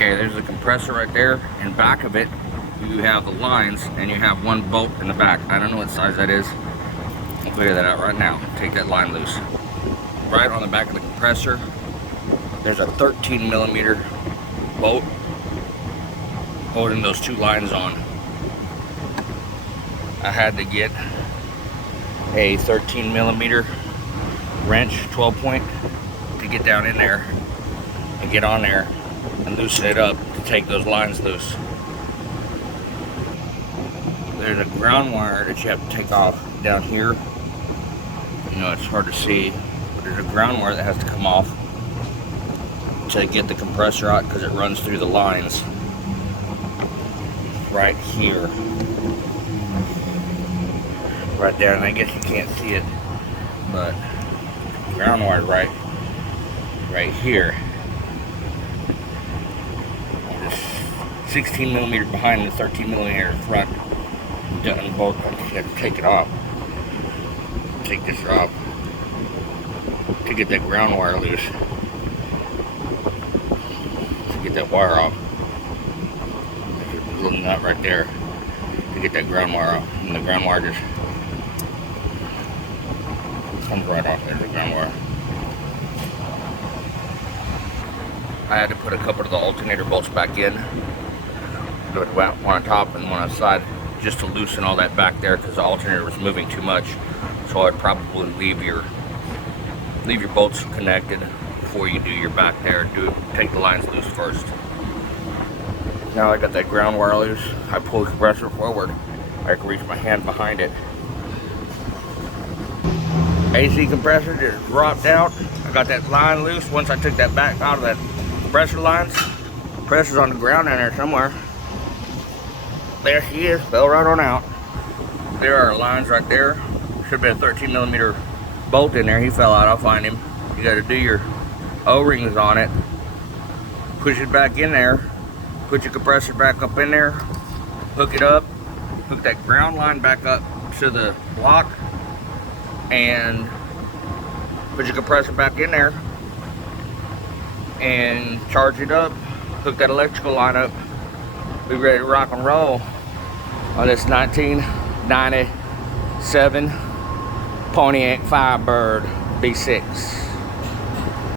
Okay, there's the compressor right there. In back of it, you have the lines, and you have one bolt in the back. I don't know what size that is. I'll figure that out right now. Take that line loose. Right on the back of the compressor, there's a 13mm bolt holding those two lines on. I had to get a 13mm wrench, 12-point, to get down in there and get on there and loosen it up to take those lines loose. There's a ground wire that you have to take off down here. You know, it's hard to see, but there's a ground wire that has to come off to get the compressor out because it runs through the lines right here. Right there, and I guess you can't see it, but ground wire right here. 16mm behind the 13mm front. Done both. I just have to take it off. Take this off to get that ground wire loose. To get that wire off. There's a little nut right there to get that ground wire off, and the ground wire just comes right off. There's the ground wire. I had to put a couple of the alternator bolts back in. Do it one on top and one on the side, just to loosen all that back there because the alternator was moving too much. So I'd probably leave your bolts connected before you do your back there. Take the lines loose first. Now I got that ground wire loose. I pull the compressor forward. I can reach my hand behind it. AC compressor just dropped out. I got that line loose. Once I took that back out of that compressor lines, compressor's on the ground in there somewhere. There she is, fell right on out. There are lines right there. Should be a 13mm bolt in there. He fell out, I'll find him. You gotta do your O-rings on it. Push it back in there. Put your compressor back up in there. Hook it up. Hook that ground line back up to the block. And put your compressor back in there. And charge it up. Hook that electrical line up. Be ready to rock and roll on this 1997 Pontiac Firebird B6.